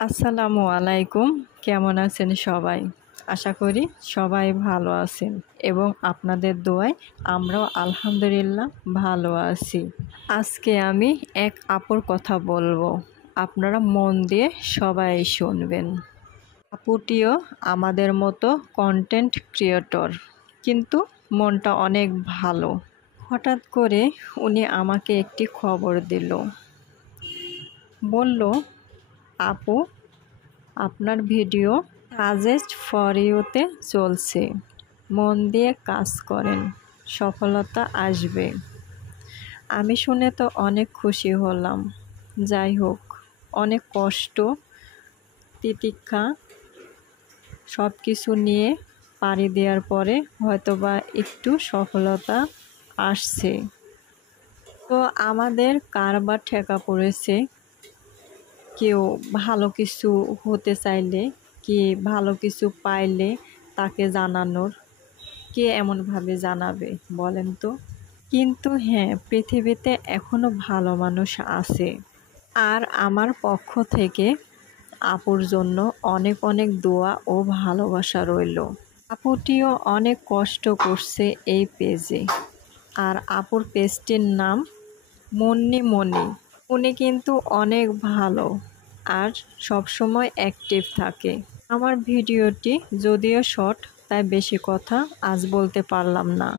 আসসালামু আলাইকুম। কেমন আছেন সবাই? আশা করি সবাই ভালো আছেন এবং আপনাদের দোয়ায় আমরাও আলহামদুলিল্লাহ ভালো আছি। আজকে আমি এক আপুর কথা বলবো, আপনারা মন দিয়ে সবাই শুনবেন। আপুটিও আমাদের মতো কন্টেন্ট ক্রিয়েটর, কিন্তু মনটা অনেক ভালো। হঠাৎ করে উনি আমাকে একটি খবর দিল, বলল, আপু, আপনার ভিডিও সাজেস্ট ফর ইউতে চলছে, মন দিয়ে কাজ করেন, সফলতা আসবে। আমি শুনে তো অনেক খুশি হলাম। যাই হোক, অনেক কষ্ট, তিতিক্ষা সব কিছু নিয়ে পাড়ি দেওয়ার পরে হয়তোবা একটু সফলতা আসছে। তো আমাদের কার বা ঠেকা পড়েছে কেউ ভালো কিছু হতে চাইলে, কি ভালো কিছু পাইলে তাকে জানানোর, কে এমনভাবে জানাবে বলেন তো? কিন্তু হ্যাঁ, পৃথিবীতে এখনো ভালো মানুষ আছে। আর আমার পক্ষ থেকে আপুর জন্য অনেক অনেক দোয়া ও ভালোবাসা রইল। আপুটিও অনেক কষ্ট করছে এই পেজে। আর আপুর পেজটির নাম মুন্নি মনি। উনি কিন্তু অনেক ভালো আর সবসময় অ্যাক্টিভ থাকে। আমার ভিডিওটি যদিও শর্ট, তাই বেশি কথা আজ বলতে পারলাম না।